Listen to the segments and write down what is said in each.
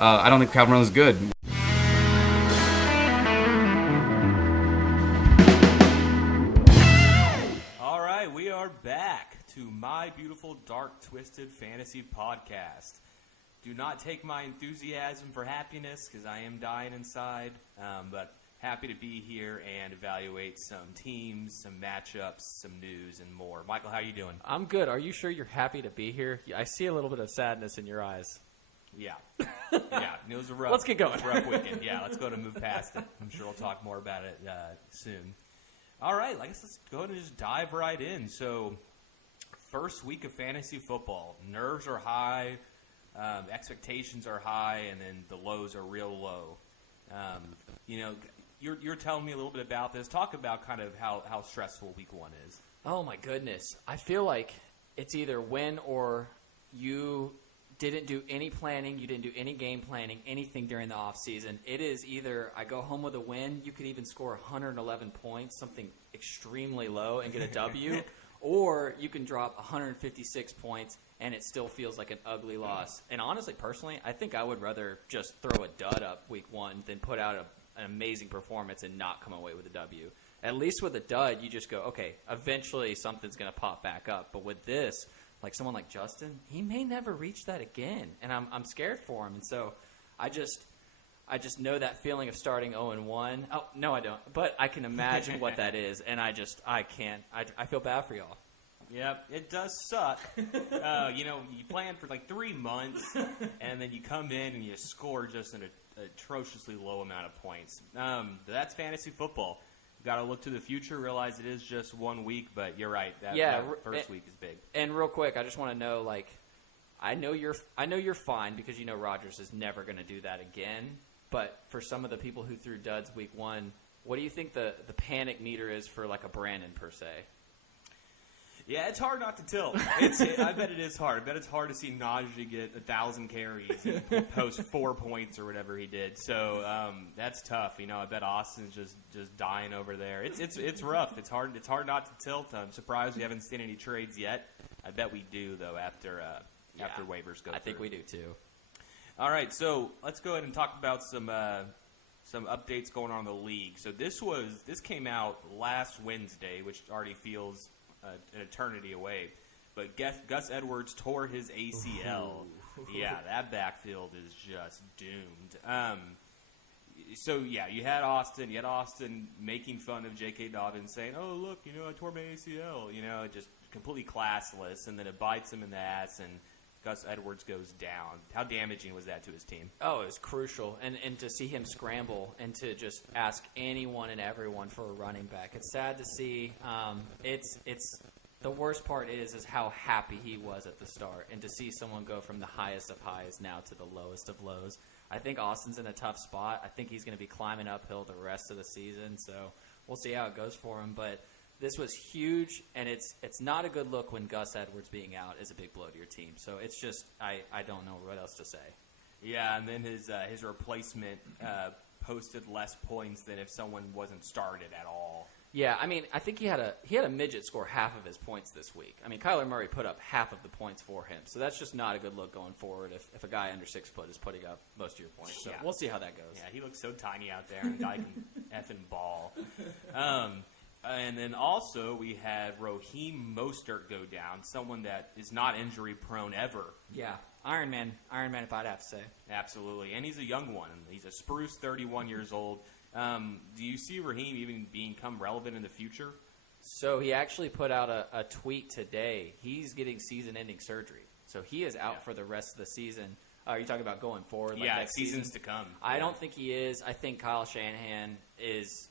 I don't think Calvin Ronald's good. All right, we are back to My Beautiful Dark Twisted Fantasy Podcast. Do not take my enthusiasm for happiness because I am dying inside, but happy to be here and evaluate some teams, some matchups, some news, and more. Michael, how are you doing? I'm good. Are you sure you're happy to be here? I see a little bit of sadness in your eyes. Yeah. It was a rough, Let's get going. Rough weekend. Yeah, let's go ahead and move past it. I'm sure we'll talk more about it soon. All right, I guess let's go ahead and just dive right in. So, first week of fantasy football. Nerves are high, expectations are high, and then the lows are real low. You're telling me a little bit about this. Talk about kind of how stressful week one is. Oh, my goodness. I feel like it's either win or you didn't do any planning, you didn't do any game planning, anything during the offseason. It is either I go home with a win, you could even score 111 points, something extremely low, and get a W, or you can drop 156 points and it still feels like an ugly loss. And honestly, personally, I think I would rather just throw a dud up week one than put out an amazing performance and not come away with a W. At least with a dud, you just go, okay, eventually something's going to pop back up. But with this, like someone like Justin, he may never reach that again, and I'm scared for him. And so I just know that feeling of starting 0-1. Oh, no, I don't. But I can imagine what that is, and I can't. I feel bad for y'all. Yep, it does suck. You plan for like 3 months, and then you come in and you score just an atrociously low amount of points. That's fantasy football. Got to look to the future, realize it is just 1 week, but you're right. That first week is big. And real quick, I just want to know, I know you're fine because you know Rodgers is never going to do that again. But for some of the people who threw duds week one, what do you think the panic meter is for like a Brandon per se? Yeah, it's hard not to tilt. I bet it is hard. I bet it's hard to see Najee get 1,000 carries and post 4 points or whatever he did. So that's tough. I bet Austin's just dying over there. It's rough. It's hard not to tilt. I'm surprised we haven't seen any trades yet. I bet we do though after waivers go. I think we do too. All right, so let's go ahead and talk about some updates going on in the league. So this came out last Wednesday, which already feels an eternity away, but Gus Edwards tore his ACL. Yeah, that backfield is just doomed. You had Austin making fun of J.K. Dobbins, saying, "Oh, look, I tore my ACL." Just completely classless, and then it bites him in the ass, and Gus Edwards goes down. How damaging was that to his team? Oh, it was crucial. And to see him scramble and to just ask anyone and everyone for a running back. It's sad to see. It's the worst part is how happy he was at the start. And to see someone go from the highest of highs now to the lowest of lows. I think Austin's in a tough spot. I think he's going to be climbing uphill the rest of the season. So we'll see how it goes for him. But this was huge, and it's not a good look when Gus Edwards being out is a big blow to your team. So it's just I don't know what else to say. Yeah, and then his replacement posted less points than if someone wasn't started at all. Yeah, I think he had a midget score half of his points this week. Kyler Murray put up half of the points for him, so that's just not a good look going forward if a guy under 6 foot is putting up most of your points. So we'll see how that goes. Yeah, he looks so tiny out there, and the guy can effing ball. And then also we had Raheem Mostert go down, someone that is not injury-prone ever. Yeah, Iron Man if I'd have to say. Absolutely, and he's a young one. He's a spruce 31 years old. Do you see Raheem even become relevant in the future? So he actually put out a tweet today. He's getting season-ending surgery, so he is out for the rest of the season. Are you talking about going forward? Next seasons to come. I don't think he is. I think Kyle Shanahan is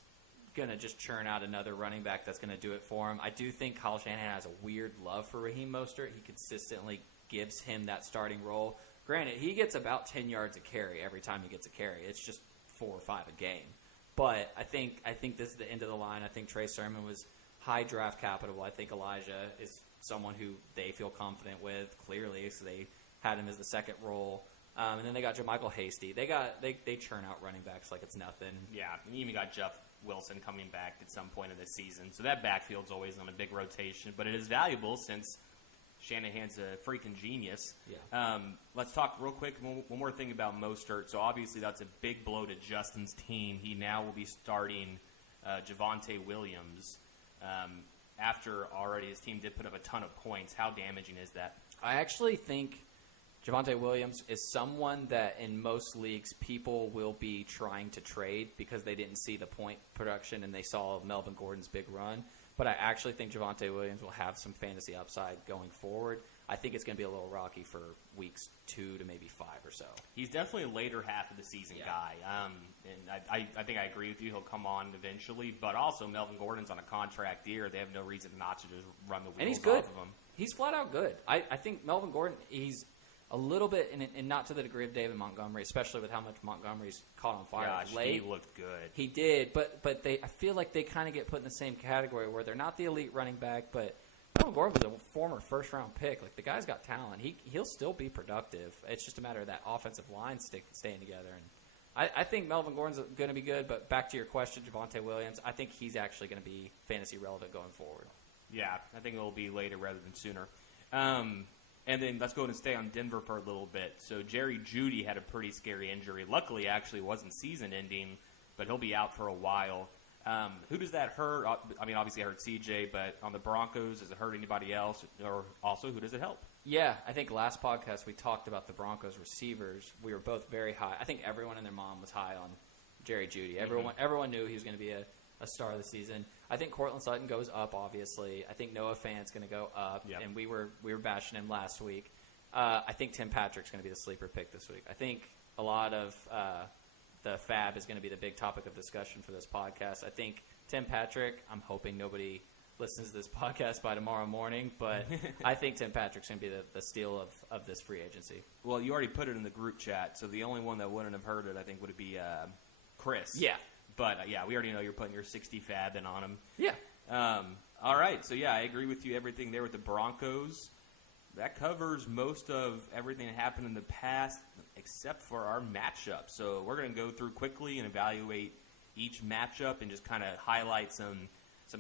going to just churn out another running back that's going to do it for him. I do think Kyle Shanahan has a weird love for Raheem Mostert. He consistently gives him that starting role. Granted, he gets about 10 yards a carry every time he gets a carry. It's just 4 or 5 a game. But I think this is the end of the line. I think Trey Sermon was high draft capital. I think Elijah is someone who they feel confident with, clearly, so they had him as the second role. And then they got JaMychal Hasty. They churn out running backs like it's nothing. Yeah, and you even got Jeff Wilson coming back at some point in this season. So that backfield's always on a big rotation. But it is valuable since Shanahan's a freaking genius. Yeah. Let's talk real quick, one more thing about Mostert. So obviously that's a big blow to Justin's team. He now will be starting Javonte Williams after already his team did put up a ton of points. How damaging is that? I actually think Javonte Williams is someone that in most leagues people will be trying to trade because they didn't see the point production and they saw Melvin Gordon's big run. But I actually think Javonte Williams will have some fantasy upside going forward. I think it's going to be a little rocky for weeks 2 to maybe 5 or so. He's definitely a later half of the season guy. And I think I agree with you. He'll come on eventually. But also, Melvin Gordon's on a contract year. They have no reason not to just run the wheels and he's good. off of him. He's flat out good. I think Melvin Gordon, he's a little bit, and not to the degree of David Montgomery, especially with how much Montgomery's caught on fire late. He looked good. He did, but I feel like they kind of get put in the same category where they're not the elite running back, but Melvin Gordon was a former first-round pick. Like, the guy's got talent. He'll still be productive. It's just a matter of that offensive line staying together. And I think Melvin Gordon's going to be good, but back to your question, Javonte Williams, I think he's actually going to be fantasy relevant going forward. Yeah, I think it'll be later rather than sooner. And then let's go ahead and stay on Denver for a little bit. So Jerry Jeudy had a pretty scary injury. Luckily, actually, it wasn't season-ending, but he'll be out for a while. Who does that hurt? I mean, obviously it hurt CJ, but on the Broncos, does it hurt anybody else? Or also, who does it help? Yeah, I think last podcast we talked about the Broncos receivers. We were both very high. I think everyone and their mom was high on Jerry Jeudy. Everyone knew he was going to be a star of the season. I think Cortland Sutton goes up, obviously. I think Noah Fant's going to go up, and we were bashing him last week. I think Tim Patrick's going to be the sleeper pick this week. I think a lot of the fab is going to be the big topic of discussion for this podcast. I think Tim Patrick, I'm hoping nobody listens to this podcast by tomorrow morning, but I think Tim Patrick's going to be the steal of this free agency. Well, you already put it in the group chat, so the only one that wouldn't have heard it, I think, would be Chris. Yeah. But, we already know you're putting your 60 fab in on him. Yeah. All right. So, I agree with you. Everything there with the Broncos. That covers most of everything that happened in the past except for our matchup. So, we're going to go through quickly and evaluate each matchup and just kind of highlight some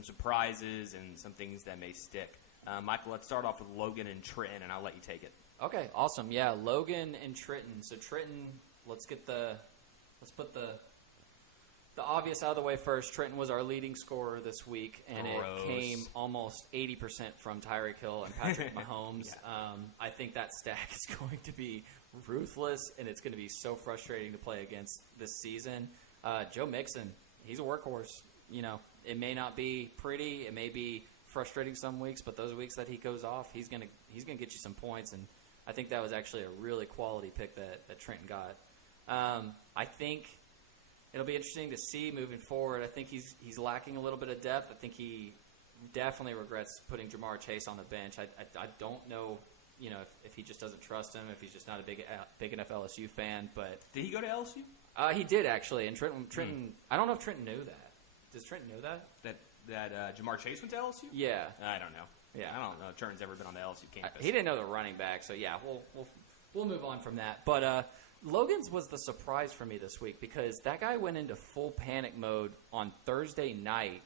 surprises and some things that may stick. Michael, let's start off with Logan and Trenton, and I'll let you take it. Okay, awesome. Yeah, Logan and Trenton. So, Trenton, let's put the obvious out of the way first. Trenton was our leading scorer this week, and it came almost 80% from Tyreek Hill and Patrick Mahomes. I think that stack is going to be ruthless, and it's going to be so frustrating to play against this season. Joe Mixon, he's a workhorse. You know, it may not be pretty, it may be frustrating some weeks, but those weeks that he goes off, he's gonna get you some points, and I think that was actually a really quality pick that Trenton got. I think it'll be interesting to see moving forward. I think he's lacking a little bit of depth. I think he definitely regrets putting Jamar Chase on the bench. I don't know, if he just doesn't trust him, if he's just not a big enough LSU fan. But did he go to LSU? He did actually, and Trenton. I don't know if Trenton knew that. Does Trenton know that? That Jamar Chase went to LSU? Yeah. I don't know. Yeah, I don't know if Trenton's ever been on the LSU campus. He didn't know the running back, so yeah, we'll move on from that. But Logan's was the surprise for me this week because that guy went into full panic mode on Thursday night,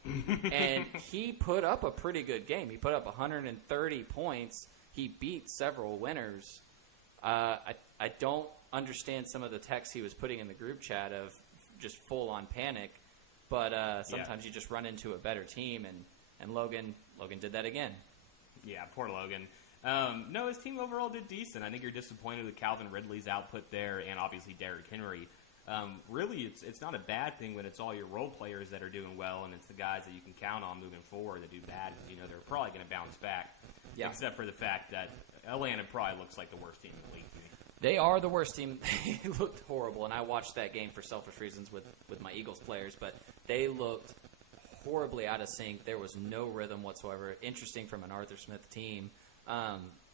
and he put up a pretty good game. He put up 130 points. He beat several winners. I don't understand some of the texts he was putting in the group chat of just full-on panic, but sometimes you just run into a better team, and Logan did that again. Yeah, poor Logan. No, his team overall did decent. I think you're disappointed with Calvin Ridley's output there, and obviously Derrick Henry. Really, it's not a bad thing when it's all your role players that are doing well, and it's the guys that you can count on moving forward that do bad. They're probably going to bounce back. Yeah. Except for the fact that Atlanta probably looks like the worst team in the league to me. They are the worst team. They looked horrible, and I watched that game for selfish reasons with my Eagles players, but they looked horribly out of sync. There was no rhythm whatsoever. Interesting from an Arthur Smith team.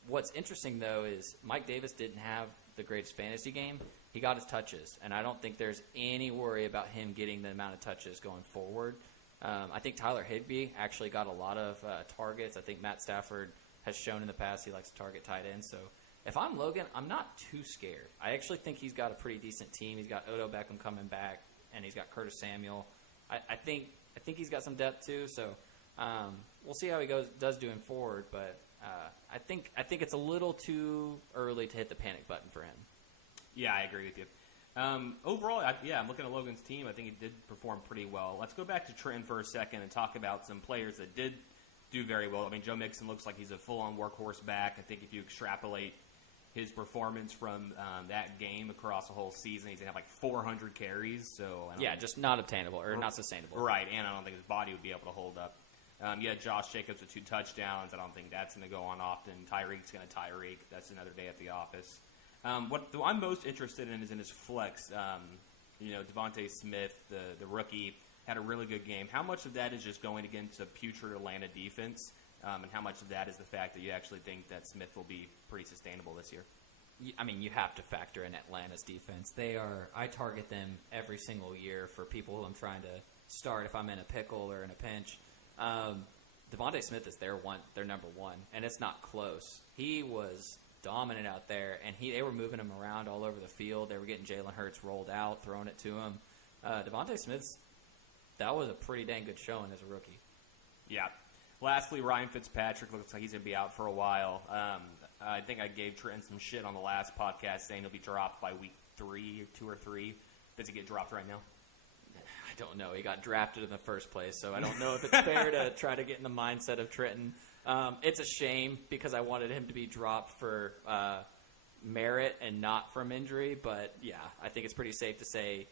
What's interesting, though, is Mike Davis didn't have the greatest fantasy game. He got his touches, and I don't think there's any worry about him getting the amount of touches going forward. I think Tyler Higbee actually got a lot of targets. I think Matt Stafford has shown in the past he likes to target tight ends. So if I'm Logan, I'm not too scared. I actually think he's got a pretty decent team. He's got Odell Beckham coming back, and he's got Curtis Samuel. I think he's got some depth too. So we'll see how he does doing forward. But I think it's a little too early to hit the panic button for him. Yeah, I agree with you. Overall, I'm looking at Logan's team. I think he did perform pretty well. Let's go back to Trenton for a second and talk about some players that did do very well. I mean, Joe Mixon looks like he's a full-on workhorse back. I think if you extrapolate his performance from that game across the whole season, he's going to have like 400 carries. So just not obtainable or not sustainable. Right, and I don't think his body would be able to hold up. Josh Jacobs with 2 touchdowns. I don't think that's going to go on often. Tyreek's going to Tyreek. That's another day at the office. What I'm most interested in is in his flex. Devontae Smith, the rookie, had a really good game. How much of that is just going against a putrid Atlanta defense, and how much of that is the fact that you actually think that Smith will be pretty sustainable this year? I mean, you have to factor in Atlanta's defense. I target them every single year for people who I'm trying to start if I'm in a pickle or in a pinch. Devontae Smith is their number one, and it's not close. He was dominant out there, and they were moving him around all over the field. They were getting Jalen Hurts rolled out, throwing it to him. Devontae Smith's that was a pretty dang good showing as a rookie. Yeah. Lastly, Ryan Fitzpatrick looks like he's going to be out for a while. I think I gave Trenton some shit on the last podcast saying he'll be dropped by week 2 or 3. Does he get dropped right now? I don't know. He got drafted in the first place, so I don't know if it's fair to try to get in the mindset of Trenton. It's a shame because I wanted him to be dropped for merit and not from injury, but yeah, I think it's pretty safe to say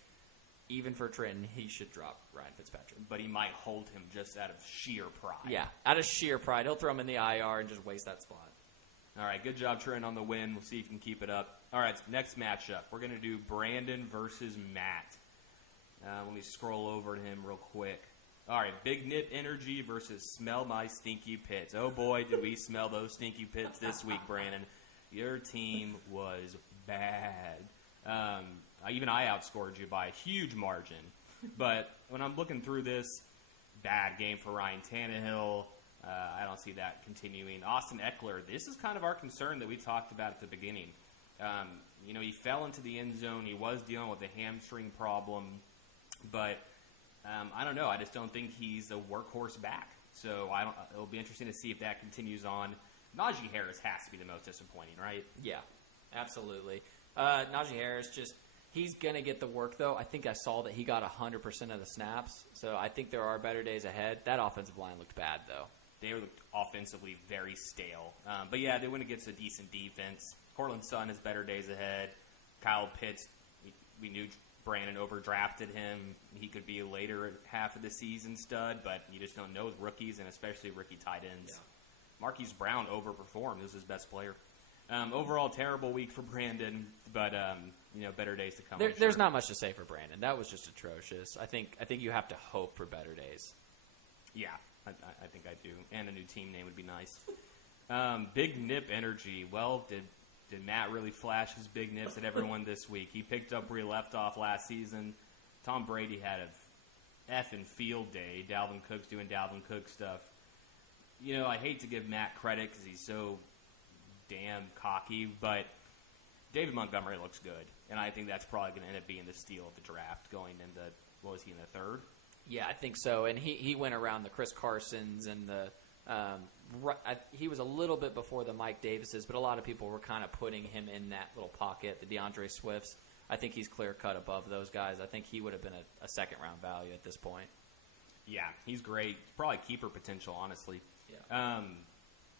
even for Trenton, he should drop Ryan Fitzpatrick. But he might hold him just out of sheer pride. Yeah, out of sheer pride. He'll throw him in the IR and just waste that spot. All right, good job, Trenton, on the win. We'll see if you can keep it up. All right, next matchup. We're going to do Brandon versus Matt. Let me scroll over to him real quick. All right, Big Nip Energy versus Smell My Stinky Pitts. Oh, boy, did we smell those Stinky Pitts this week, Brandon. Your team was bad. Even I outscored you by a huge margin. But when I'm looking through this, bad game for Ryan Tannehill. I don't see that continuing. Austin Eckler, this is kind of our concern that we talked about at the beginning. He fell into the end zone. He was dealing with a hamstring problem. But I don't know. I just don't think he's a workhorse back. So it'll be interesting to see if that continues on. Najee Harris has to be the most disappointing, right? Yeah, absolutely. Najee Harris he's going to get the work, though. I think I saw that he got 100% of the snaps, so I think there are better days ahead. That offensive line looked bad, though. They looked offensively very stale. But, yeah, they went against a decent defense. Cortland Sutton has better days ahead. Kyle Pitts, we knew Brandon overdrafted him. He could be a later half of the season stud, but you just don't know with rookies, and especially rookie tight ends. Yeah. Marquise Brown overperformed. He was his best player. Overall, terrible week for Brandon, but better days to come. There's not much to say for Brandon. That was just atrocious. I think you have to hope for better days. Yeah, I think I do, and a new team name would be nice. Big Nip Energy. Well, did Matt really flash his big nips at everyone this week? He picked up where he left off last season. Tom Brady had a effing field day. Dalvin Cook's doing Dalvin Cook stuff. I hate to give Matt credit because he's so damn cocky, but David Montgomery looks good, and I think that's probably going to end up being the steal of the draft going into, what was he, in the third? Yeah, I think so, and he went around the Chris Carsons and he was a little bit before the Mike Davises, but a lot of people were kind of putting him in that little pocket, the DeAndre Swifts. I think he's clear-cut above those guys. I think he would have been a second-round value at this point. Yeah, he's great. Probably keeper potential, honestly. Yeah.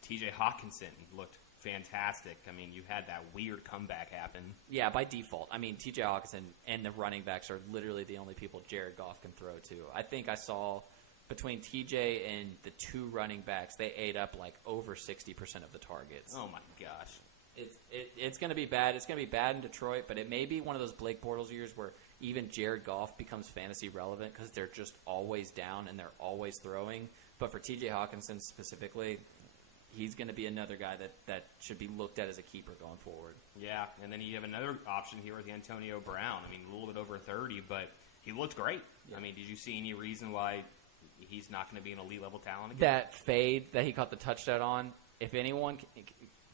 T.J. Hawkinson looked fantastic. I mean, you had that weird comeback happen. Yeah, by default. I mean, T.J. Hawkinson and the running backs are literally the only people Jared Goff can throw to. I think I saw between T.J. and the two running backs, they ate up like over 60% of the targets. Oh, my gosh. It's going to be bad. It's going to be bad in Detroit, but it may be one of those Blake Bortles years where even Jared Goff becomes fantasy relevant because they're just always down and they're always throwing. But for T.J. Hawkinson specifically, he's going to be another guy that should be looked at as a keeper going forward. Yeah, and then you have another option here with Antonio Brown. I mean, a little bit over 30, but he looked great. Yeah. I mean, did you see any reason why he's not going to be an elite-level talent again? That fade that he caught the touchdown on, if anyone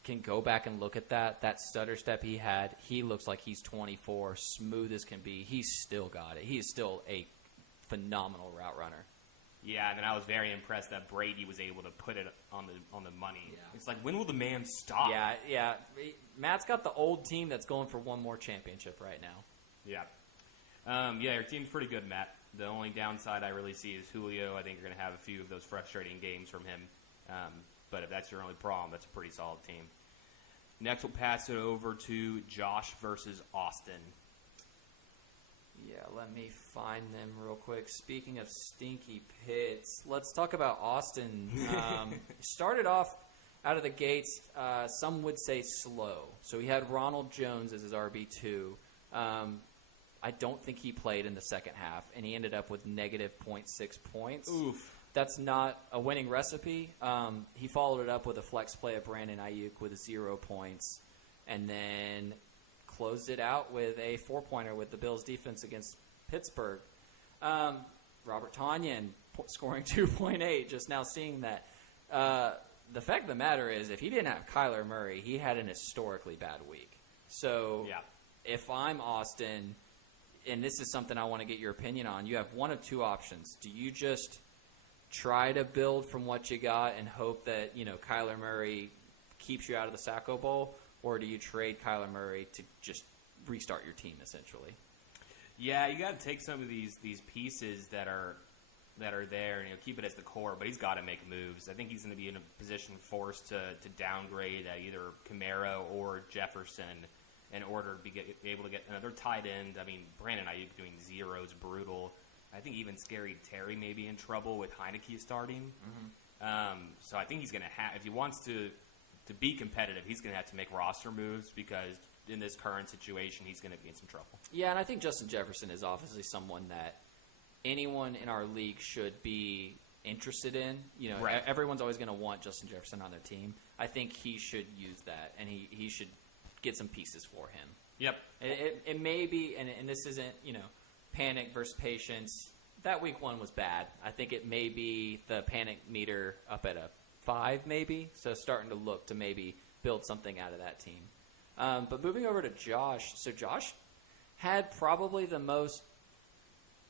can go back and look at that stutter step he had, he looks like he's 24, smooth as can be. He's still got it. He's still a phenomenal route runner. Yeah, and then I was very impressed that Brady was able to put it on the money. Yeah. It's like, when will the man stop? Yeah. Matt's got the old team that's going for one more championship right now. Yeah. Your team's pretty good, Matt. The only downside I really see is Julio. I think you're going to have a few of those frustrating games from him. But if that's your only problem, that's a pretty solid team. Next, we'll pass it over to Josh versus Austin. Yeah, let me find them real quick. Speaking of Stinky Pitts, let's talk about Austin. Started off out of the gates, some would say slow. So he had Ronald Jones as his RB2. I don't think he played in the second half, and he ended up with negative 0.6 points. Oof. That's not a winning recipe. He followed it up with a flex play of Brandon Ayuk with 0 points, and then closed it out with a 4-pointer with the Bills' defense against Pittsburgh. Robert Tonyan scoring 2.8, just now seeing that. The fact of the matter is, if he didn't have Kyler Murray, he had an historically bad week. So if I'm Austin, and this is something I want to get your opinion on, you have one of two options. Do you just try to build from what you got and hope that, Kyler Murray keeps you out of the Sacco Bowl, or do you trade Kyler Murray to just restart your team, essentially? Yeah, you got to take some of these pieces that are there and keep it as the core, but he's got to make moves. I think he's going to be in a position forced to downgrade either Kamara or Jefferson in order to be able to get another tight end. I mean, Brandon Ayuk doing 0 is brutal. I think even Scary Terry may be in trouble with Heineke starting. Mm-hmm. So I think he's going to have, if he wants to be competitive, he's going to have to make roster moves because in this current situation, he's going to be in some trouble. Yeah, and I think Justin Jefferson is obviously someone that anyone in our league should be interested in. Right. Everyone's always going to want Justin Jefferson on their team. I think he should use that, and he should get some pieces for him. Yep. It may be, and this isn't, panic versus patience. That week 1 was bad. I think it may be the panic meter up at a 5 maybe, so starting to look to maybe build something out of that team. But moving over to Josh. So Josh had probably the most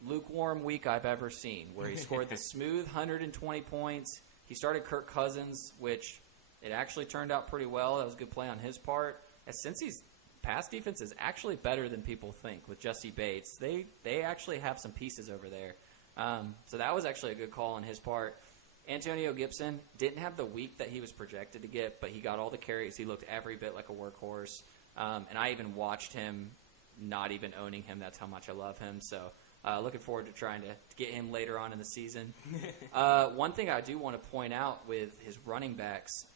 lukewarm week I've ever seen, where he scored the smooth 120 points. He started Kirk Cousins, which it actually turned out pretty well. That was a good play on his part. And since he's pass defense is actually better than people think with Jesse Bates. They actually have some pieces over there. So that was actually a good call on his part. Antonio Gibson didn't have the week that he was projected to get, but he got all the carries. He looked every bit like a workhorse. And I even watched him not even owning him. That's how much I love him. So looking forward to trying to get him later on in the season. One thing I do want to point out with his running backs,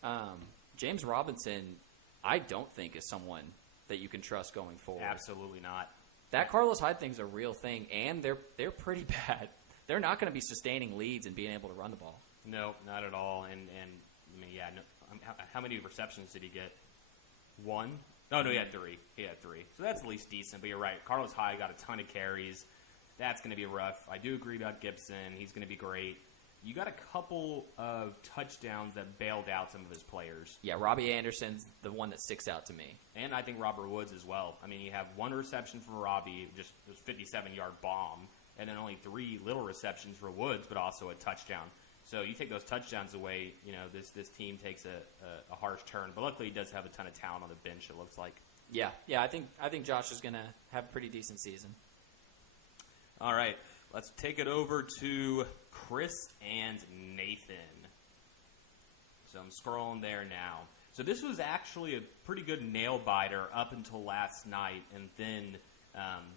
James Robinson, I don't think is someone that you can trust going forward. Absolutely not. That Carlos Hyde thing's a real thing, and they're pretty bad. They're not going to be sustaining leads and being able to run the ball. No, not at all. And I mean, yeah. No, how many receptions did he get? 1? No, he had 3. He had 3. So that's at least decent. But you're right. Carlos Hyde got a ton of carries. That's going to be rough. I do agree about Gibson. He's going to be great. You got a couple of touchdowns that bailed out some of his players. Yeah, Robbie Anderson's the one that sticks out to me. And I think Robert Woods as well. I mean, you have 1 reception for Robbie, just it was a 57-yard bomb, and then only 3 little receptions for Woods, but also a touchdown. So you take those touchdowns away, this team takes a harsh turn. But luckily, he does have a ton of talent on the bench, it looks like. Yeah, I think Josh is going to have a pretty decent season. All right, let's take it over to Chris and Nathan. So I'm scrolling there now. So this was actually a pretty good nail-biter up until last night, and then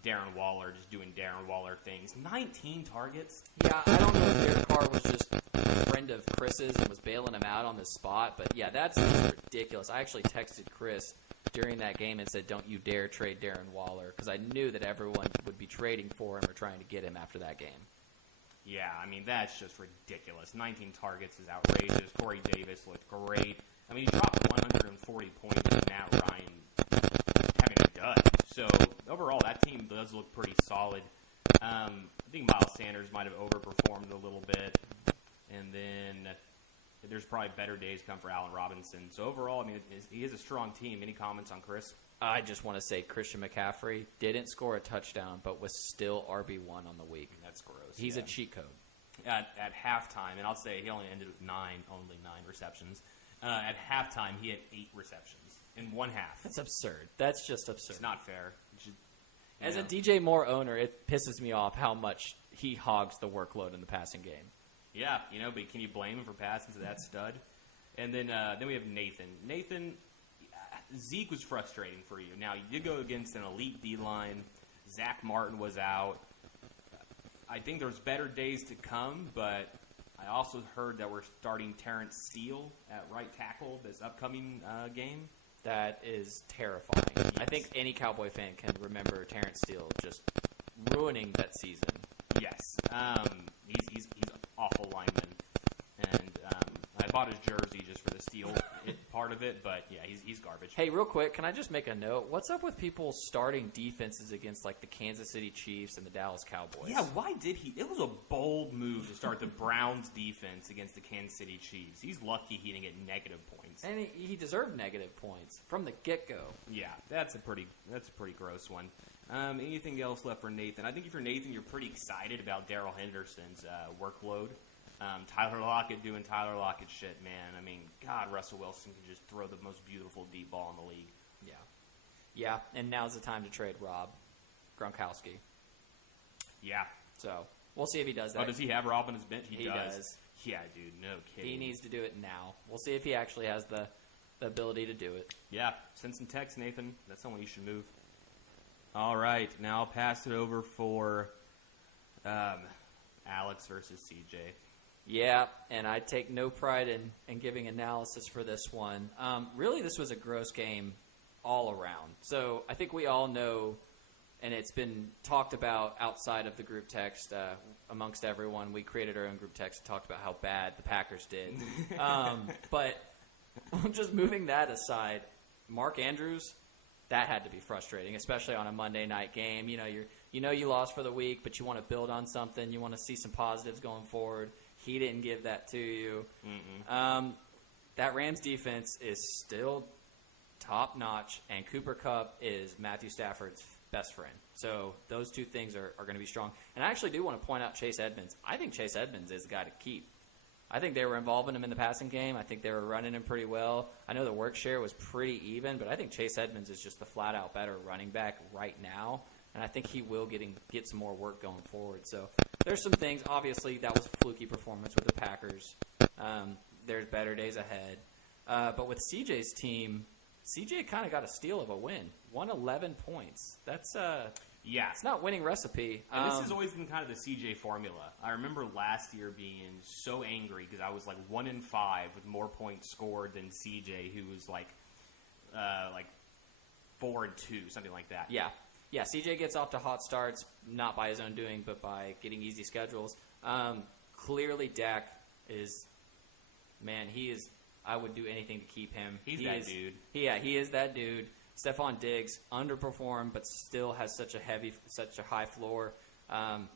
Darren Waller just doing Darren Waller things. 19 targets. Yeah, I don't know if Derek Carr was just a friend of Chris's and was bailing him out on the spot, but yeah, that's just ridiculous. I actually texted Chris during that game and said, don't you dare trade Darren Waller, because I knew that everyone would be trading for him or trying to get him after that game. Yeah, I mean, that's just ridiculous. 19 targets is outrageous. Corey Davis looked great. I mean, he dropped 140 points with Matt Ryan having a dud. So, overall, that team does look pretty solid. I think Miles Sanders might have overperformed a little bit. And then there's probably better days come for Allen Robinson. So, overall, I mean, he is a strong team. Any comments on Chris? I just want to say Christian McCaffrey didn't score a touchdown, but was still RB1 on the week. That's gross. He's a cheat code. at halftime, and I'll say he only ended with only nine receptions. At halftime, he had 8 receptions in one half. That's absurd. That's just absurd. It's not fair. As a DJ Moore owner, it pisses me off how much he hogs the workload in the passing game. Yeah, but can you blame him for passing to that stud? And then we have Nathan. Nathan, Zeke was frustrating for you. Now, you did go against an elite D-line. Zach Martin was out. I think there's better days to come, but I also heard that we're starting Terrence Steele at right tackle this upcoming game. That is terrifying. Yes. I think any Cowboy fan can remember Terrence Steele just ruining that season. Yes. He's an awful lineman. And I bought his jersey just for the Steele part of it, but yeah, he's garbage. Hey, real quick, can I just make a note? What's up with people starting defenses against like the Kansas City Chiefs and the Dallas Cowboys? Yeah, why did he? It was a bold move to start the Browns defense against the Kansas City Chiefs. He's lucky he didn't get negative points. And he deserved negative points from the get-go. Yeah, that's a pretty gross one. Anything else left for Nathan? I think if you're Nathan, you're pretty excited about Darrell Henderson's workload. Tyler Lockett doing Tyler Lockett shit, man. I mean, God, Russell Wilson can just throw the most beautiful deep ball in the league. Yeah, and now's the time to trade Rob Gronkowski. Yeah. So, we'll see if he does that. Oh, does he have Rob on his bench? He does. Yeah, dude, no kidding. He needs to do it now. We'll see if he actually has the ability to do it. Yeah, send some text, Nathan. That's someone you should move. All right, now I'll pass it over for Alex versus CJ. Yeah, and I take no pride in giving analysis for this one. Really, this was a gross game all around. So I think we all know, and it's been talked about outside of the group text amongst everyone. We created our own group text and talked about how bad the Packers did. But just moving that aside, Mark Andrews, that had to be frustrating, especially on a Monday night game. You lost for the week, but you want to build on something. You want to see some positives going forward. He didn't give that to you. That Rams defense is still top-notch, and Cooper Kupp is Matthew Stafford's best friend. So those two things are going to be strong. And I actually do want to point out Chase Edmonds. I think Chase Edmonds is the guy to keep. I think they were involving him in the passing game. I think they were running him pretty well. I know the work share was pretty even, but I think Chase Edmonds is just the flat-out better running back right now. And I think he will get some more work going forward. So there's some things. Obviously, that was a fluky performance with the Packers. There's better days ahead. But with CJ's team, CJ kind of got a steal of a win. 111 points. That's it's not winning recipe. And this has always been kind of the CJ formula. I remember last year being so angry because I was like 1-5 with more points scored than CJ, who was like 4-2, something like that. Yeah, CJ gets off to hot starts, not by his own doing, but by getting easy schedules. Clearly, Dak is, man, he is, I would do anything to keep him. He's that dude. Yeah, he is that dude. Stephon Diggs underperformed, but still has such a high floor.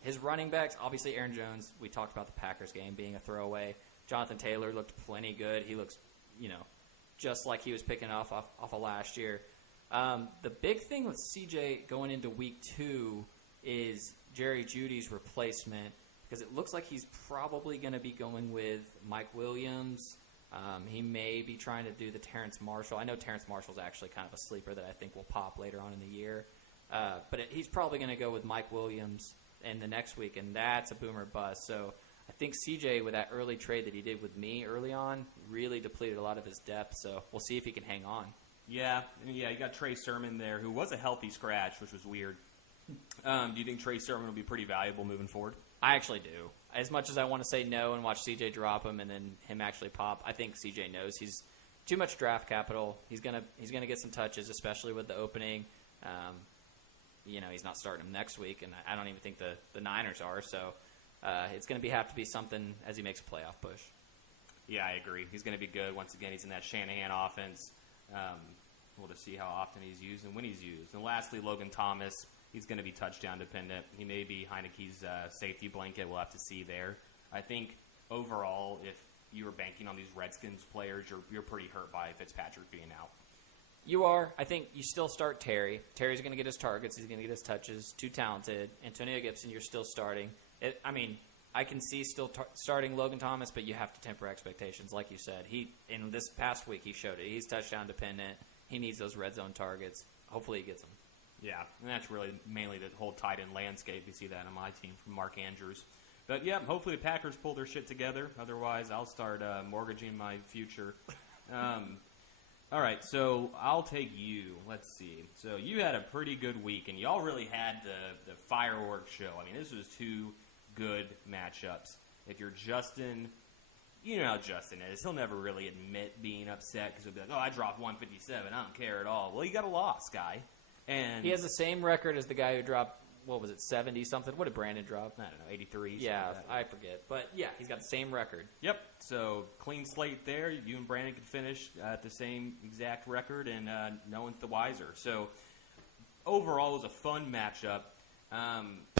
His running backs, obviously Aaron Jones, we talked about the Packers game being a throwaway. Jonathan Taylor looked plenty good. He looks, just like he was picking off of last year. The big thing with CJ going into week 2 is Jerry Jeudy's replacement, because it looks like he's probably going to be going with Mike Williams. He may be trying to do the Terrence Marshall. I know Terrence Marshall's actually kind of a sleeper that I think will pop later on in the year. But he's probably going to go with Mike Williams in the next week, and that's a boomer bust. So I think CJ, with that early trade that he did with me early on, really depleted a lot of his depth. So we'll see if he can hang on. Yeah, you got Trey Sermon there, who was a healthy scratch, which was weird. Do you think Trey Sermon will be pretty valuable moving forward? I actually do. As much as I want to say no and watch CJ drop him and then him actually pop, I think CJ knows he's too much draft capital. He's gonna get some touches, especially with the opening. He's not starting him next week, and I don't even think the Niners are. So it's going to have to be something as he makes a playoff push. Yeah, I agree. He's going to be good. Once again, he's in that Shanahan offense. We'll just see how often he's used and when he's used. And lastly, Logan Thomas. He's going to be touchdown dependent. He may be Heineke's safety blanket. We'll have to see there. I think overall, if you were banking on these Redskins players, you're pretty hurt by Fitzpatrick being out. You are. I think you still start Terry. Terry's going to get his targets. He's going to get his touches. Too talented. Antonio Gibson, you're still starting. I can see still starting Logan Thomas, but you have to temper expectations. Like you said, in this past week, he showed it. He's touchdown dependent. He needs those red zone targets. Hopefully he gets them. Yeah, and that's really mainly the whole tight end landscape. You see that on my team from Mark Andrews. But, yeah, hopefully the Packers pull their shit together. Otherwise, I'll start mortgaging my future. All right, so I'll take you. Let's see. So you had a pretty good week, and y'all really had the fireworks show. I mean, this was two good matchups. If you're Justin, you know how Justin is. He'll never really admit being upset because he'll be like, I dropped 157. I don't care at all. Well, you got a loss, guy. And he has the same record as the guy who dropped, 70-something? What did Brandon drop? I don't know, 83. Yeah, like I forget. But, yeah, he's got the same record. Yep. So, clean slate there. You and Brandon can finish at the same exact record, and no one's the wiser. So, overall, it was a fun matchup.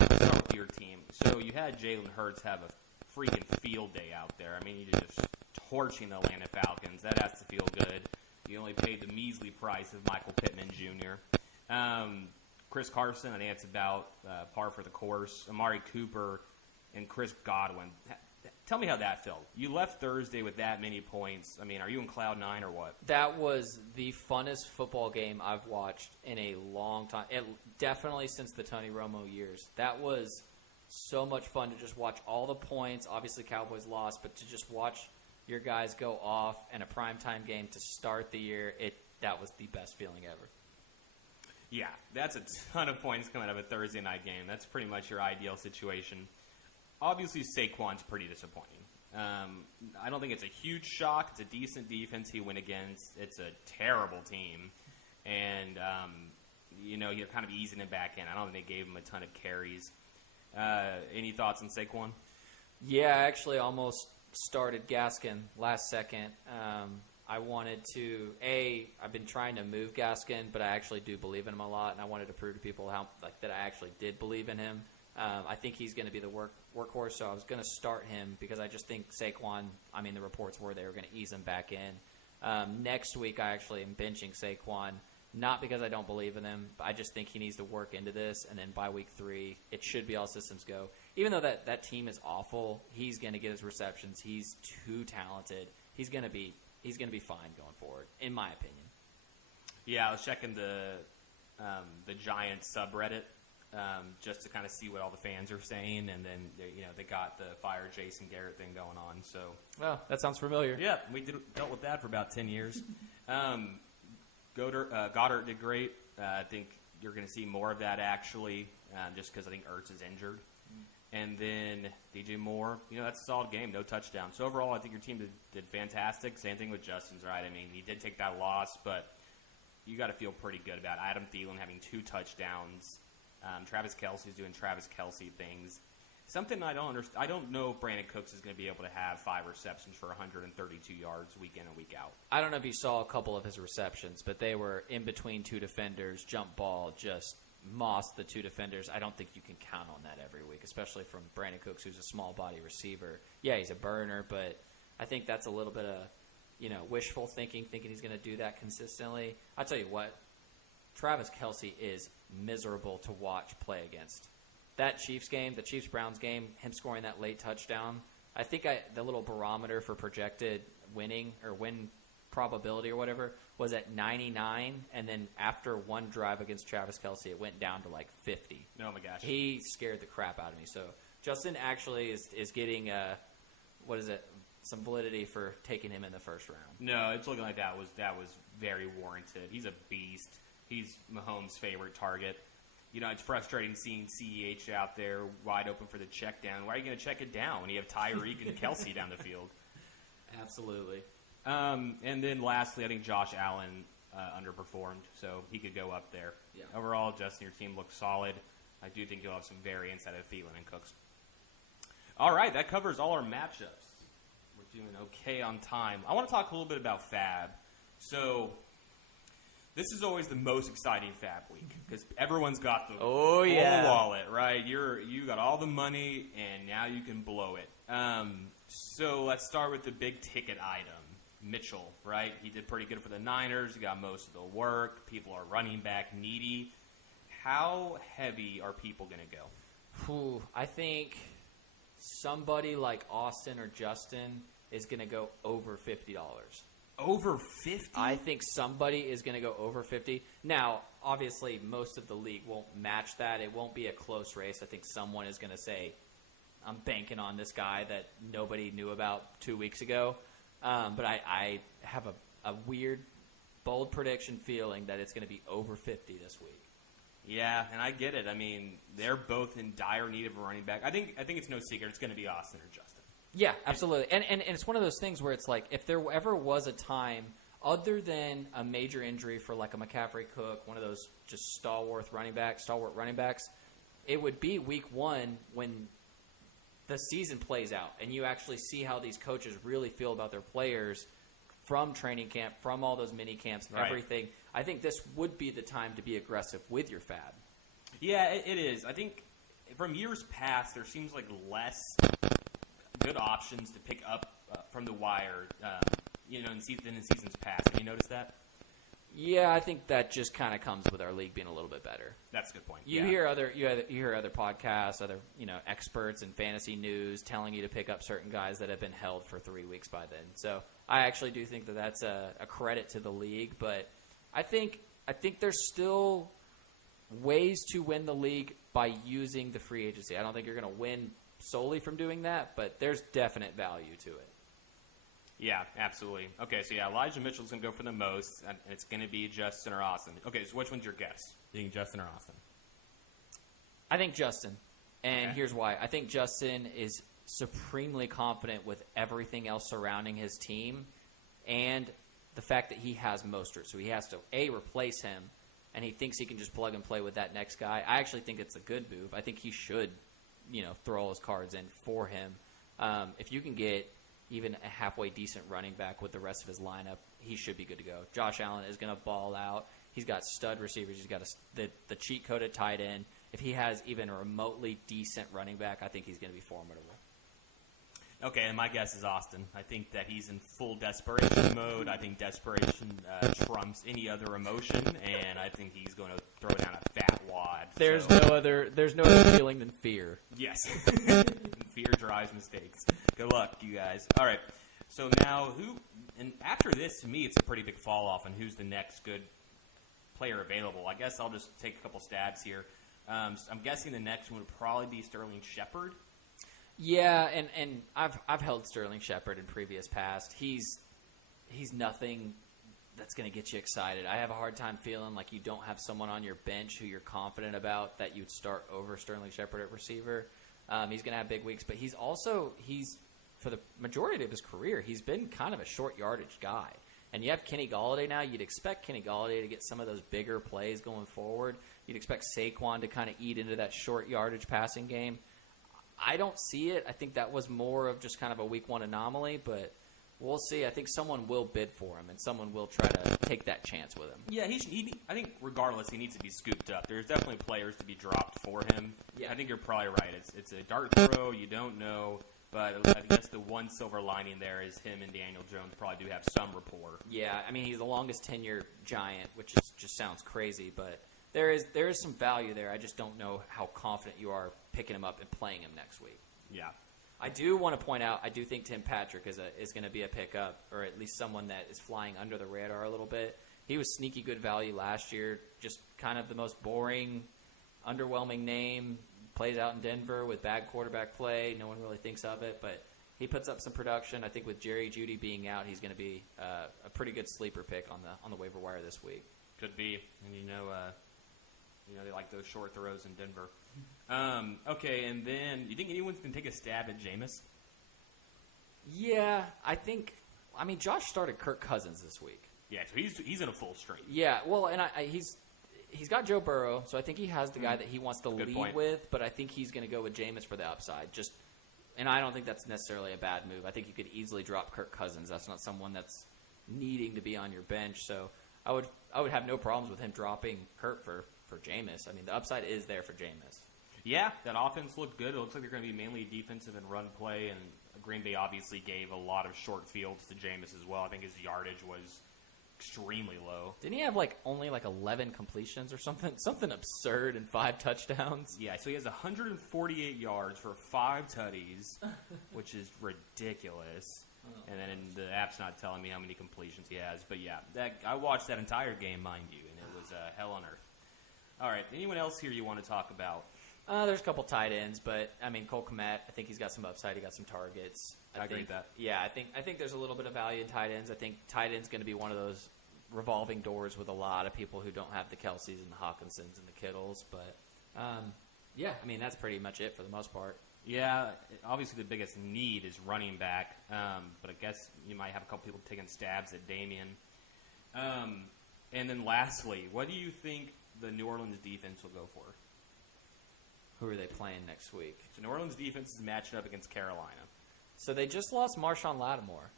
Let's start with your team. So, you had Jalen Hurts have a freaking field day out there. I mean, you're just torching the Atlanta Falcons. That has to feel good. You only paid the measly price of Michael Pittman Jr. Chris Carson, I think that's about par for the course. Amari Cooper and Chris Godwin. Tell me how that felt. You left Thursday with that many points. I mean, are you in cloud nine or what? That was the funnest football game I've watched in a long time. Definitely since the Tony Romo years. That was so much fun to just watch all the points. Obviously, Cowboys lost, but to just watch your guys go off in a primetime game to start the year, that was the best feeling ever. Yeah, that's a ton of points coming out of a Thursday night game. That's pretty much your ideal situation. Obviously, Saquon's pretty disappointing. I don't think it's a huge shock. It's a decent defense he went against. It's a terrible team. And, you're kind of easing him back in. I don't think they gave him a ton of carries. Any thoughts on Saquon? Yeah, I actually almost started Gaskin last second. I wanted to, I've been trying to move Gaskin, but I actually do believe in him a lot, and I wanted to prove to people that I actually did believe in him. I think he's going to be the workhorse, so I was going to start him because I just think Saquon, the reports were they were going to ease him back in. Next week, I actually am benching Saquon, not because I don't believe in him, but I just think he needs to work into this, and then by week 3, it should be all systems go. Even though that team is awful, he's going to get his receptions. He's too talented. He's going to be fine going forward, in my opinion. Yeah, I was checking the Giants subreddit just to kind of see what all the fans are saying, and then they got the fire Jason Garrett thing going on. So, well, that sounds familiar. Yeah, we dealt with that for about 10 years. Goddard did great. I think you're going to see more of that actually, just because I think Ertz is injured. And then DJ Moore, that's a solid game, no touchdown. So overall, I think your team did fantastic. Same thing with Justin's, right? He did take that loss, but you got to feel pretty good about Adam Thielen having 2 touchdowns. Travis Kelce's doing Travis Kelce things. Something I don't understand. I don't know if Brandon Cooks is going to be able to have 5 receptions for 132 yards week in and week out. I don't know if you saw a couple of his receptions, but they were in between 2 defenders, jump ball, just mossed the 2 defenders. I don't think you can count on that every week, especially from Brandon Cooks, who's a small body receiver. Yeah, he's a burner, but I think that's a little bit of wishful thinking he's going to do that consistently. I'll tell you what, Travis Kelce is miserable to watch play against. That Chiefs game, the Chiefs-Browns game, him scoring that late touchdown, I think the little barometer for projected winning or win probability or whatever was at 99, and then after one drive against Travis Kelce, it went down to like 50. Oh my gosh. He scared the crap out of me. So Justin actually is getting, some validity for taking him in the first round. No, it's looking like that was very warranted. He's a beast. He's Mahomes' favorite target. It's frustrating seeing CEH out there wide open for the check down. Why are you going to check it down when you have Tyreek and Kelsey down the field? Absolutely. And then lastly, I think Josh Allen underperformed, so he could go up there. Yeah. Overall, Justin, your team looks solid. I do think you'll have some variance out of Thielen and Cooks. All right, that covers all our matchups. We're doing okay on time. I want to talk a little bit about Fab. So this is always the most exciting Fab week because everyone's got the full wallet, right? You got all the money, and now you can blow it. So let's start with the big ticket item. Mitchell, right? He did pretty good for the Niners. He got most of the work. People are running back needy. How heavy are people going to go? I think somebody like Austin or Justin is going to go over $50. Over 50? I think somebody is going to go over 50. Now, obviously, most of the league won't match that. It won't be a close race. I think someone is going to say, I'm banking on this guy that nobody knew about 2 weeks ago. But I have a weird, bold prediction feeling that it's going to be over 50 this week. Yeah, and I get it. I mean, they're both in dire need of a running back. I think it's no secret it's going to be Austin or Justin. Yeah, absolutely. And it's one of those things where it's like, if there ever was a time other than a major injury for like a McCaffrey Cook, one of those just stalwart running backs, it would be week 1 when the season plays out and you actually see how these coaches really feel about their players from training camp, from all those mini camps and everything. I think this would be the time to be aggressive with your fab. Yeah, it is. I think from years past, there seems like less good options to pick up from the wire, in seasons past. Have you noticed that? Yeah, I think that just kind of comes with our league being a little bit better. That's a good point. You hear other podcasts, other experts in fantasy news telling you to pick up certain guys that have been held for 3 weeks by then. So I actually do think that that's a credit to the league, but I think there's still ways to win the league by using the free agency. I don't think you're going to win solely from doing that, but there's definite value to it. Yeah, absolutely. Okay, so Elijah Mitchell's going to go for the most, and it's going to be Justin or Austin. Okay, so which one's your guess? Do you think Justin or Austin? I think Justin, and here's why. I think Justin is supremely confident with everything else surrounding his team and the fact that he has Mostert. So he has to, replace him, and he thinks he can just plug and play with that next guy. I actually think it's a good move. I think he should throw all his cards in for him. If you can get even a halfway decent running back with the rest of his lineup, he should be good to go. Josh Allen is going to ball out. He's got stud receivers. He's got the cheat code at tight end. If he has even a remotely decent running back, I think he's going to be formidable. Okay, and my guess is Austin. I think that he's in full desperation mode. I think desperation trumps any other emotion, and I think he's going to throw down a fat wad. There's no other feeling than fear. Yes. Fear drives mistakes. Good luck, you guys. All right. So now and after this, to me, it's a pretty big fall off on who's the next good player available. I guess I'll just take a couple stabs here. I'm guessing the next one would probably be Sterling Shepard. Yeah, and I've held Sterling Shepard in previous past. He's nothing that's going to get you excited. I have a hard time feeling like you don't have someone on your bench who you're confident about that you'd start over Sterling Shepard at receiver. He's going to have big weeks, but he's for the majority of his career, he's been kind of a short yardage guy. And you have Kenny Golladay now. You'd expect Kenny Golladay to get some of those bigger plays going forward. You'd expect Saquon to kind of eat into that short yardage passing game. I don't see it. I think that was more of just kind of a week 1 anomaly, but we'll see. I think someone will bid for him, and someone will try to take that chance with him. Yeah, I think regardless, he needs to be scooped up. There's definitely players to be dropped for him. Yeah. I think you're probably right. It's a dart throw. You don't know. But I guess the one silver lining there is him and Daniel Jones probably do have some rapport. Yeah, I mean, he's the longest tenure Giant, which just sounds crazy, but there is some value there. I just don't know how confident you are picking him up and playing him next week. Yeah. I do want to point out, I do think Tim Patrick is going to be a pickup, or at least someone that is flying under the radar a little bit. He was sneaky good value last year, just kind of the most boring, underwhelming name. Plays out in Denver with bad quarterback play. No one really thinks of it, but he puts up some production. I think with Jerry Jeudy being out, he's going to be a pretty good sleeper pick on the waiver wire this week. Could be, and they like those short throws in Denver. Okay, and then you think anyone's going to take a stab at Jameis? Yeah, I mean, Josh started Kirk Cousins this week. Yeah, so he's in a full straight. Yeah, well, and he's got Joe Burrow, so I think he has the guy that he wants to lead with, but I think he's going to go with Jameis for the upside. And I don't think that's necessarily a bad move. I think you could easily drop Kirk Cousins. That's not someone that's needing to be on your bench, so I would have no problems with him dropping Kirk for Jameis. I mean, the upside is there for Jameis. Yeah, that offense looked good. It looks like they're going to be mainly defensive and run play, and Green Bay obviously gave a lot of short fields to Jameis as well. I think his yardage was extremely low. Didn't he have only 11 completions or something? Something absurd and 5 touchdowns. Yeah, so he has 148 yards for 5 tutties, which is ridiculous. And then the app's not telling me how many completions he has. But yeah, I watched that entire game, mind you, and it was hell on earth. All right, anyone else here you want to talk about? There's a couple tight ends, but Cole Kmet, I think he's got some upside. He got some targets. I agree with that. Yeah, I think there's a little bit of value in tight ends. I think tight end's going to be one of those revolving doors with a lot of people who don't have the Kelseys and the Hawkinsons and the Kittles. But that's pretty much it for the most part. Yeah, obviously the biggest need is running back, but I guess you might have a couple people taking stabs at Damian. And then lastly, what do you think the New Orleans defense will go for? Who are they playing next week? So New Orleans defense is matching up against Carolina. So they just lost Marshawn Lattimore.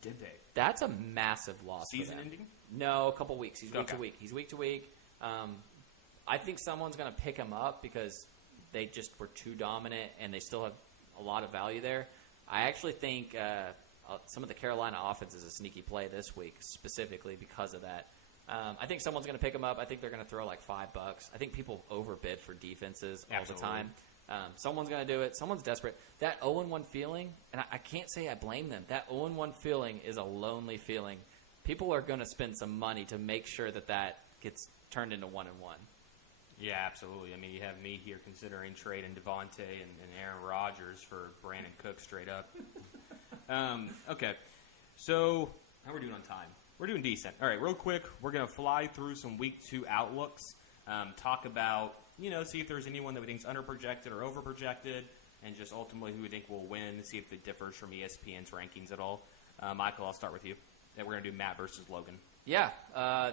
Did they? That's a massive loss. Season ending? No, a couple weeks. He's week to week. I think someone's going to pick him up because they just were too dominant and they still have a lot of value there. I actually think some of the Carolina offense is a sneaky play this week, specifically because of that. I think someone's going to pick him up. I think they're going to throw $5. I think people overbid for defenses all the time. Someone's going to do it. Someone's desperate. That 0-1 feeling, and I can't say I blame them. That 0-1 feeling is a lonely feeling. People are going to spend some money to make sure that gets turned into 1-1. Yeah, absolutely. I mean, you have me here considering trading Devontae and Aaron Rodgers for Brandon Cook straight up. Okay, so how are we doing on time? We're doing decent. All right, real quick, we're going to fly through some Week 2 outlooks, talk about, see if there's anyone that we think is underprojected or overprojected, and just ultimately who we think will win, see if it differs from ESPN's rankings at all. Michael, I'll start with you. And we're going to do Matt versus Logan. Yeah,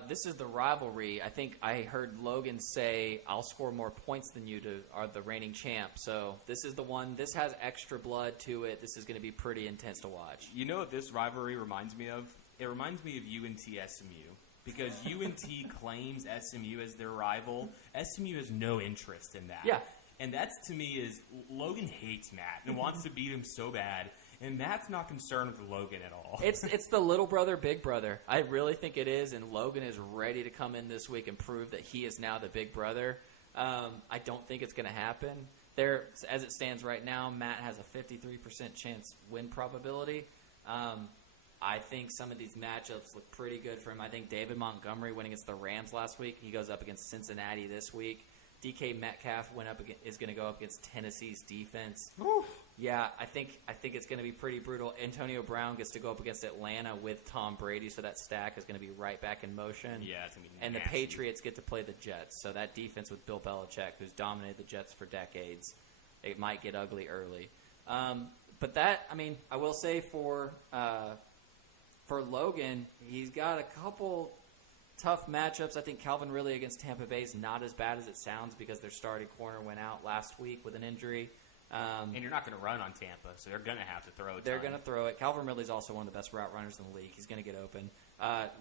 this is the rivalry. I think I heard Logan say, I'll score more points than you are the reigning champ. So this is the one. This has extra blood to it. This is going to be pretty intense to watch. You know what this rivalry reminds me of? It reminds me of UNT SMU. Because UNT claims SMU as their rival. SMU has no interest in that. Yeah. And that's, to me, is Logan hates Matt and wants to beat him so bad. And Matt's not concerned with Logan at all. It's the little brother, big brother. I really think it is, and Logan is ready to come in this week and prove that he is now the big brother. I don't think it's going to happen. As it stands right now, Matt has a 53% chance win probability. I think some of these matchups look pretty good for him. I think David Montgomery went against the Rams last week. He goes up against Cincinnati this week. DK Metcalf is going to go up against Tennessee's defense. Oof. Yeah, I think it's going to be pretty brutal. Antonio Brown gets to go up against Atlanta with Tom Brady, so that stack is going to be right back in motion. Yeah, it's going to be And nasty. the Patriots get to play the Jets, so that defense with Bill Belichick, who's dominated the Jets for decades, it might get ugly early. But I will say for Logan, he's got a couple tough matchups. I think Calvin Ridley against Tampa Bay is not as bad as it sounds because their starting corner went out last week with an injury. And you're not going to run on Tampa, so they're going to have to throw it. They're going to throw it. Calvin Ridley's also one of the best route runners in the league. He's going to get open.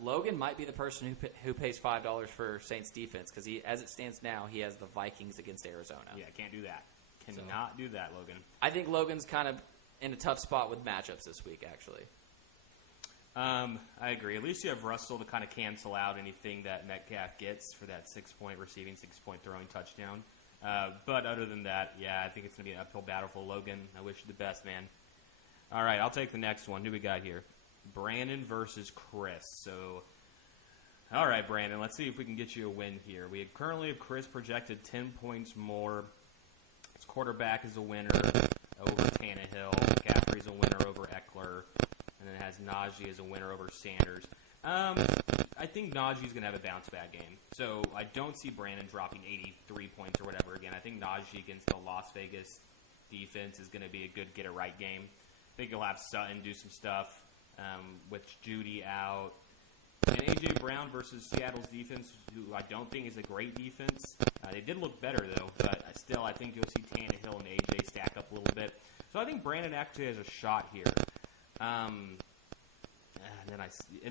Logan might be the person who pays $5 for Saints defense because as it stands now, he has the Vikings against Arizona. Yeah, can't do that. Cannot do that, Logan. I think Logan's kind of in a tough spot with matchups this week, actually. I agree. At least you have Russell to kind of cancel out anything that Metcalf gets for that 6-point receiving, 6-point throwing touchdown. But other than that, yeah, I think it's going to be an uphill battle for Logan. I wish you the best, man. All right, I'll take the next one. Who we got here? Brandon versus Chris. So, all right, Brandon, let's see if we can get you a win here. We currently have Chris projected 10 points more. His quarterback is a winner over Tannehill. McCaffrey's a winner over Eckler. And then it has Najee as a winner over Sanders. I think Najee's going to have a bounce-back game. So I don't see Brandon dropping 83 points or whatever again. I think Najee against the Las Vegas defense is going to be a good get-it-right game. I think you'll have Sutton do some stuff with Judy out. And A.J. Brown versus Seattle's defense, who I don't think is a great defense. They did look better, though. But still, I think you'll see Tannehill and A.J. stack up a little bit. So I think Brandon actually has a shot here. And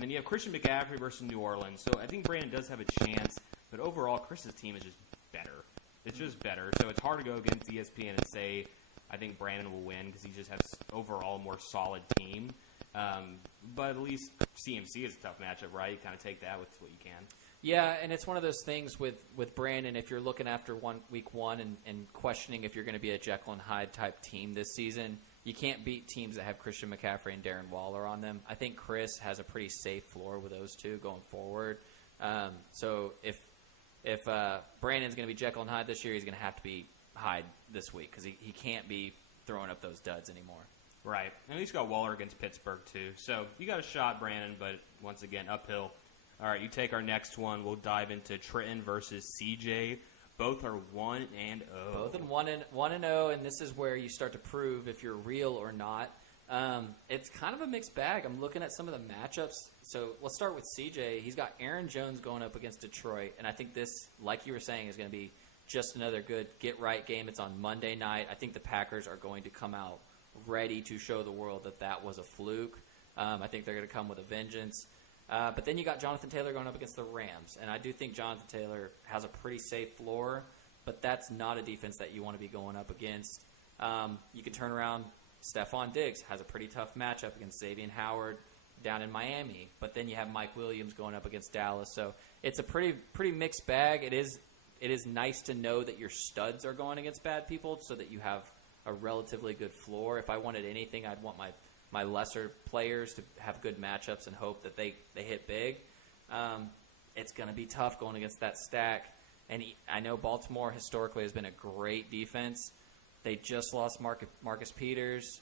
then you have Christian McCaffrey versus New Orleans. So I think Brandon does have a chance, but overall, Chris's team is just better. It's just better. So it's hard to go against ESPN and say I think Brandon will win because he just has overall a more solid team. But at least CMC is a tough matchup, right? You kind of take that with what you can. Yeah, and it's one of those things with Brandon, if you're looking after week one and questioning if you're going to be a Jekyll and Hyde type team this season, you can't beat teams that have Christian McCaffrey and Darren Waller on them. I think Chris has a pretty safe floor with those two going forward. So if Brandon's going to be Jekyll and Hyde this year, he's going to have to be Hyde this week because he can't be throwing up those duds anymore. Right. And at least got Waller against Pittsburgh, too. So you got a shot, Brandon, but once again, uphill. All right, you take our next one. We'll dive into Trenton versus CJ. Both are 1-0. Both of them 1-0, and this is where you start to prove if you're real or not. It's kind of a mixed bag. I'm looking at some of the matchups. So let's start with CJ. He's got Aaron Jones going up against Detroit, and I think this, like you were saying, is going to be just another good get-right game. It's on Monday night. I think the Packers are going to come out ready to show the world that was a fluke. I think they're going to come with a vengeance. But then you got Jonathan Taylor going up against the Rams, and I do think Jonathan Taylor has a pretty safe floor, but that's not a defense that you want to be going up against. You can turn around. Stephon Diggs has a pretty tough matchup against Xavier Howard down in Miami, but then you have Mike Williams going up against Dallas. So it's a pretty mixed bag. It is nice to know that your studs are going against bad people so that you have a relatively good floor. If I wanted anything, I'd want my lesser players to have good matchups and hope that they hit big. It's going to be tough going against that stack. And I know Baltimore historically has been a great defense. They just lost Marcus Peters.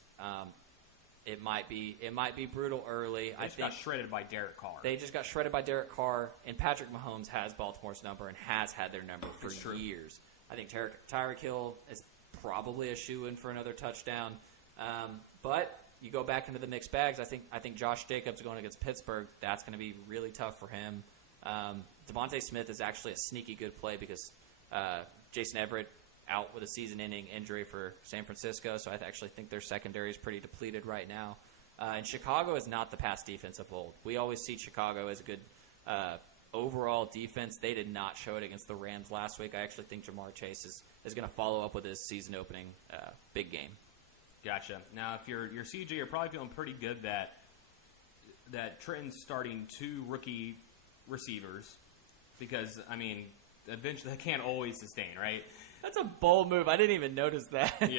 It might be brutal early. They just got shredded by Derek Carr. They just got shredded by Derek Carr, and Patrick Mahomes has Baltimore's number and has had their number for years. I think Tyreek Hill is probably a shoe-in for another touchdown. But you go back into the mixed bags. I think Josh Jacobs going against Pittsburgh, that's going to be really tough for him. Devontae Smith is actually a sneaky good play because Jason Everett out with a season-ending injury for San Francisco, so I actually think their secondary is pretty depleted right now. And Chicago is not the past defense of old. We always see Chicago as a good overall defense. They did not show it against the Rams last week. I actually think Jamar Chase is going to follow up with his season-opening big game. Gotcha. Now, if you're CJ, you're probably feeling pretty good that Trenton's starting 2 rookie receivers because, I mean, eventually they can't always sustain, right? That's a bold move. I didn't even notice that.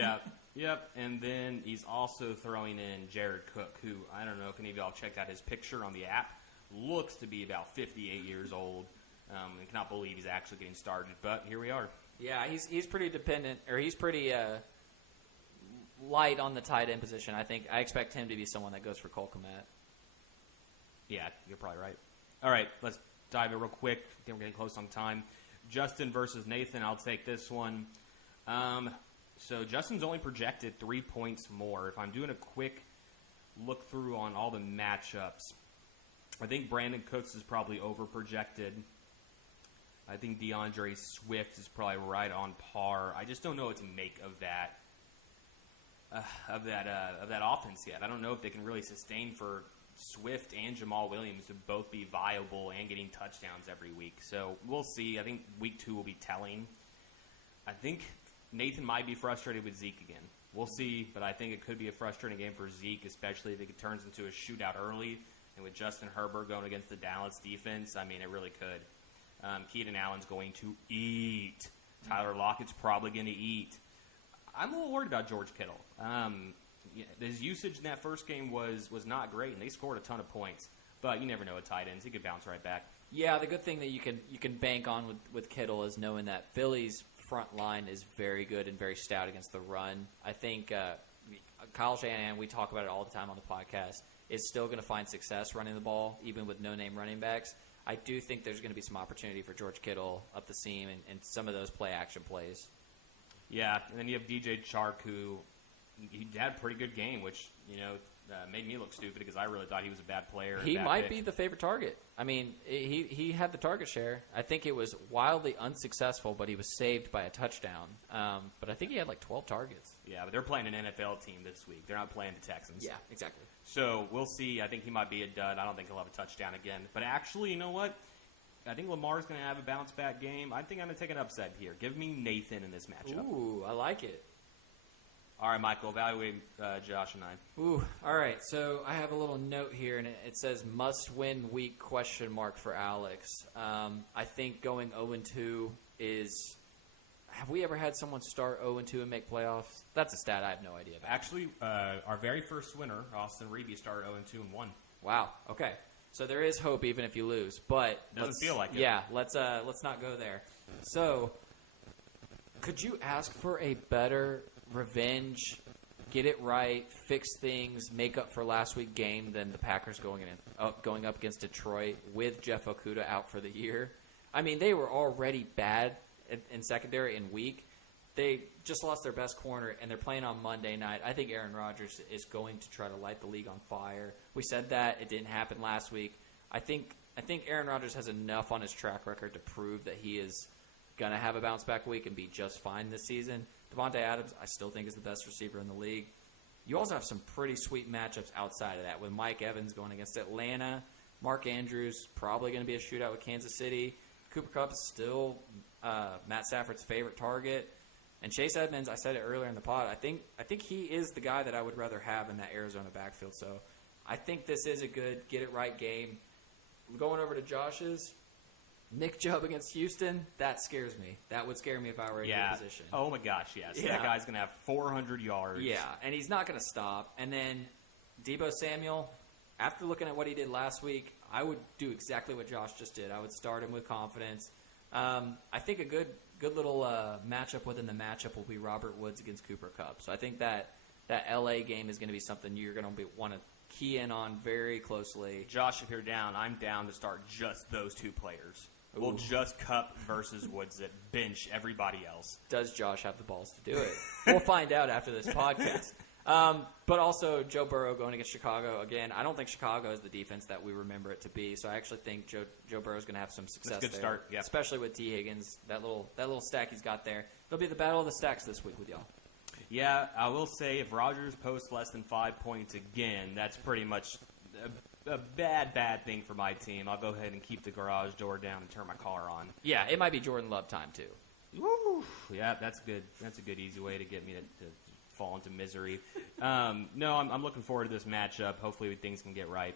Yep. And then he's also throwing in Jared Cook, who, I don't know if any of y'all checked out his picture on the app, looks to be about 58 years old. I cannot believe he's actually getting started, but here we are. Yeah, he's pretty dependent, or he's pretty light on the tight end position. I expect him to be someone that goes for Cole Kmet. Yeah, you're probably right. All right, let's dive in real quick. I think we're getting close on time. Justin versus Nathan. I'll take this one. So Justin's only projected 3 points more. If I'm doing a quick look through on all the matchups, I think Brandon Cooks is probably over-projected. I think DeAndre Swift is probably right on par. I just don't know what to make of that offense yet. I don't know if they can really sustain for Swift and Jamal Williams to both be viable and getting touchdowns every week. So we'll see. I think week 2 will be telling. I think Nathan might be frustrated with Zeke again. We'll see, but I think it could be a frustrating game for Zeke, especially if it turns into a shootout early. And with Justin Herbert going against the Dallas defense, I mean, it really could. Keenan Allen's going to eat. Tyler Lockett's probably going to eat. I'm a little worried about George Kittle. His usage in that first game was not great, and they scored a ton of points. But you never know with tight ends. He could bounce right back. Yeah, the good thing that you can bank on with Kittle is knowing that Philly's front line is very good and very stout against the run. I think Kyle Shanahan, we talk about it all the time on the podcast, is still going to find success running the ball, even with no-name running backs. I do think there's going to be some opportunity for George Kittle up the seam and some of those play-action plays. Yeah, and then you have DJ Chark, who he had a pretty good game, which made me look stupid because I really thought he was a bad player. He might be the favorite target. I mean, he had the target share. I think it was wildly unsuccessful, but he was saved by a touchdown. But I think he had like 12 targets. Yeah, but they're playing an NFL team this week. They're not playing the Texans. Yeah, exactly. So we'll see. I think he might be a dud. I don't think he'll have a touchdown again. But actually, you know what? I think Lamar's going to have a bounce-back game. I think I'm going to take an upset here. Give me Nathan in this matchup. Ooh, I like it. All right, Michael, evaluate Josh and I. Ooh, all right. So I have a little note here, and it says must-win week for Alex. I think going 0-2 is – have we ever had someone start 0-2 and make playoffs? That's a stat I have no idea about. Actually, our very first winner, Austin Reeby, started 0-2 and won. Wow. Okay. So there is hope even if you lose, but doesn't feel like it. Yeah, let's not go there. So, could you ask for a better revenge, get it right, fix things, make up for last week's game than the Packers going up against Detroit with Jeff Okudah out for the year? I mean, they were already bad in secondary and weak. They just lost their best corner, and they're playing on Monday night. I think Aaron Rodgers is going to try to light the league on fire. We said that. It didn't happen last week. I think Aaron Rodgers has enough on his track record to prove that he is going to have a bounce-back week and be just fine this season. Devontae Adams, I still think, is the best receiver in the league. You also have some pretty sweet matchups outside of that with Mike Evans going against Atlanta. Mark Andrews, probably going to be a shootout with Kansas City. Cooper Kupp is still Matt Stafford's favorite target. And Chase Edmonds, I said it earlier in the pod, I think he is the guy that I would rather have in that Arizona backfield. So I think this is a good get-it-right game. Going over to Josh's, Nick Chubb against Houston, that scares me. That would scare me if I were in your position. Oh, my gosh, yes. Yeah. That guy's going to have 400 yards. Yeah, and he's not going to stop. And then Deebo Samuel, after looking at what he did last week, I would do exactly what Josh just did. I would start him with confidence. I think a good little matchup within the matchup will be Robert Woods against Cooper Kupp. So I think that L.A. game is going to be something you're going to want to key in on very closely. Josh, if you're down, I'm down to start just those two players. Ooh. We'll just Kupp versus Woods at bench everybody else. Does Josh have the balls to do it? We'll find out after this podcast. But also Joe Burrow going against Chicago. Again, I don't think Chicago is the defense that we remember it to be. So I actually think Joe Burrow is going to have some success That's a good there. start, yeah. Especially with T. Higgins, that little stack he's got there. It'll be the battle of the stacks this week with y'all. Yeah, I will say if Rodgers posts less than 5 points again, that's pretty much a bad thing for my team. I'll go ahead and keep the garage door down and turn my car on. Yeah, it might be Jordan Love time too. Woo! Yeah, that's good. That's a good, easy way to get me to fall into misery. No, I'm looking forward to this matchup. Hopefully things can get right.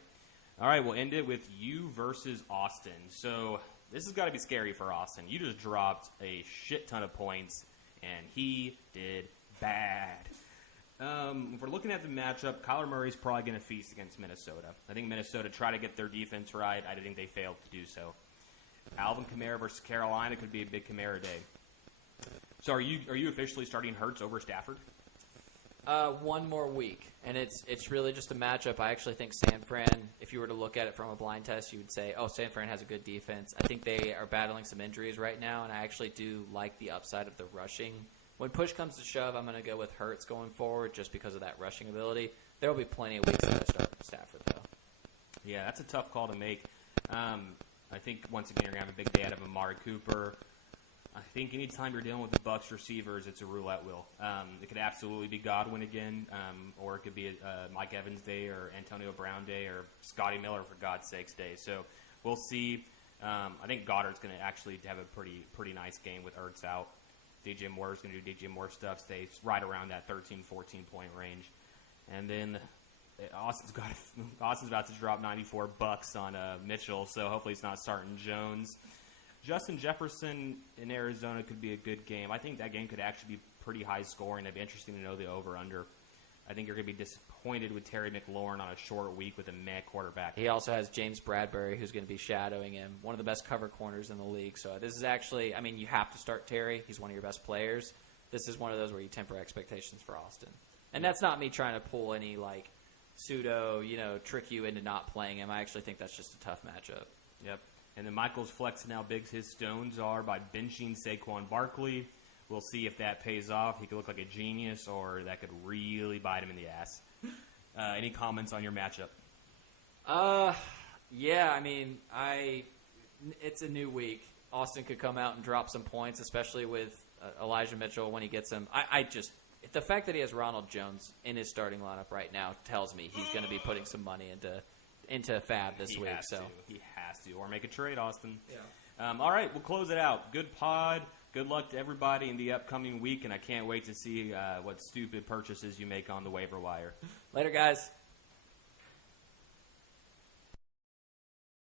All right, we'll end it with you versus Austin. So this has got to be scary for Austin. You just dropped a shit ton of points, and he did bad. If we're looking at the matchup, Kyler Murray's probably going to feast against Minnesota. I think Minnesota tried to get their defense right. I think they failed to do so. Alvin Kamara versus Carolina could be a big Kamara day. So are you officially starting Hurts over Stafford? One more week, and it's really just a matchup. I actually think San Fran, if you were to look at it from a blind test, you would say, oh, San Fran has a good defense. I think they are battling some injuries right now, and I actually do like the upside of the rushing. When push comes to shove, I'm going to go with Hurts going forward just because of that rushing ability. There will be plenty of weeks that I start Stafford, though. Yeah, that's a tough call to make. I think, once again, you're going to have a big day out of Amari Cooper. I think anytime you're dealing with the Bucs receivers, it's a roulette wheel. It could absolutely be Godwin again, or it could be Mike Evans day or Antonio Brown day or Scotty Miller, for God's sakes, day. So we'll see. I think Goddard's going to actually have a pretty nice game with Ertz out. DJ Moore's going to do DJ Moore stuff, stay right around that 13, 14-point range. And then Austin's about to drop $94 on Mitchell, so hopefully he's not starting Jones. Justin Jefferson in Arizona could be a good game. I think that game could actually be pretty high scoring. It'd be interesting to know the over-under. I think you're going to be disappointed with Terry McLaurin on a short week with a meh quarterback. He also has James Bradbury, who's going to be shadowing him, one of the best cover corners in the league. So this is actually, you have to start Terry. He's one of your best players. This is one of those where you temper expectations for Austin. And that's not me trying to pull any, pseudo, trick you into not playing him. I actually think that's just a tough matchup. Yep. And then Michael's flexing how big his stones are by benching Saquon Barkley. We'll see if that pays off. He could look like a genius, or that could really bite him in the ass. Any comments on your matchup? Yeah, it's a new week. Austin could come out and drop some points, especially with Elijah Mitchell when he gets him. The fact that he has Ronald Jones in his starting lineup right now tells me he's going to be putting some money into Fab this week. He has to, or make a trade, Austin. Yeah. All right, we'll close it out. Good pod. good luck to everybody in the upcoming week, and I can't wait to see what stupid purchases you make on the waiver wire. Later, guys.